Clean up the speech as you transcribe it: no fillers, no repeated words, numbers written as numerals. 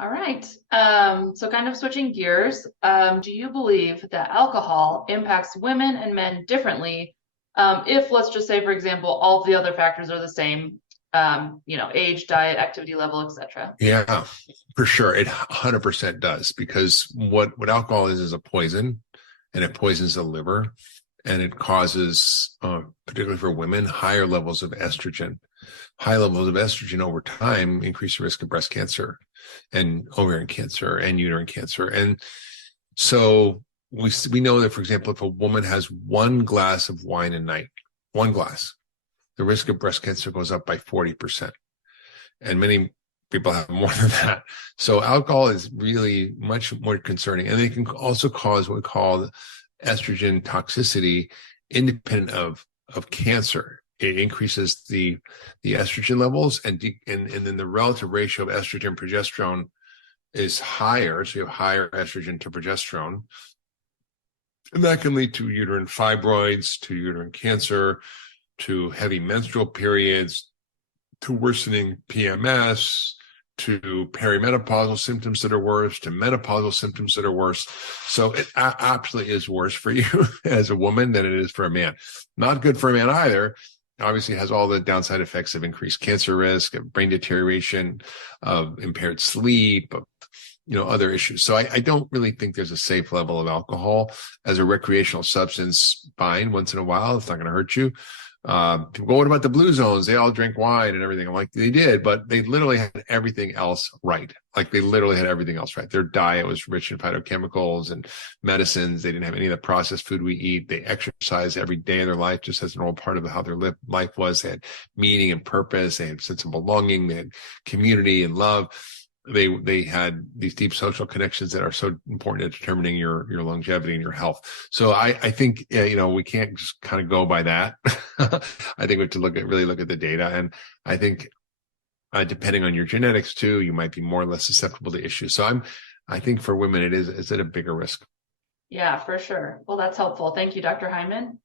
All right. So kind of switching gears, do you believe that alcohol impacts women and men differently? If, let's just say, for example, all of the other factors are the same, age, diet, activity level, etc. Yeah, for sure. It 100% does because what alcohol is a poison, and it poisons the liver, and it causes, particularly for women, higher levels of estrogen. High levels of estrogen over time increase the risk of breast cancer and ovarian cancer and uterine cancer. And so we know that, for example, if a woman has one glass of wine a night, one glass, the risk of breast cancer goes up by 40%. And many people have more than that. So alcohol is really much more concerning. And it can also cause what we call estrogen toxicity independent of cancer. It increases the estrogen levels, and then the relative ratio of estrogen progesterone is higher. So you have higher estrogen to progesterone. And that can lead to uterine fibroids, to uterine cancer, to heavy menstrual periods, to worsening PMS, to perimenopausal symptoms that are worse, to menopausal symptoms that are worse. So it absolutely is worse for you as a woman than it is for a man. Not good for a man either. Obviously, it has all the downside effects of increased cancer risk, of brain deterioration, of impaired sleep, of other issues. So I don't really think there's a safe level of alcohol as a recreational substance. Fine, once in a while, it's not going to hurt you. People go, what about the blue zones? They all drink wine and everything. I'm like, they did, but they literally had everything else right. Like they literally had everything else right. Their diet was rich in phytochemicals and medicines. They didn't have any of the processed food we eat. They exercised every day of their life just as an old part of how their life was. They had meaning and purpose. They had sense of belonging. They had community and love. They had these deep social connections that are so important in determining your longevity and your health. So I think we can't just kind of go by that. I think we have to really look at the data, and I think depending on your genetics too, you might be more or less susceptible to issues. So I think for women it's at a bigger risk. Yeah, for sure. Well, that's helpful. Thank you, Dr. Hyman.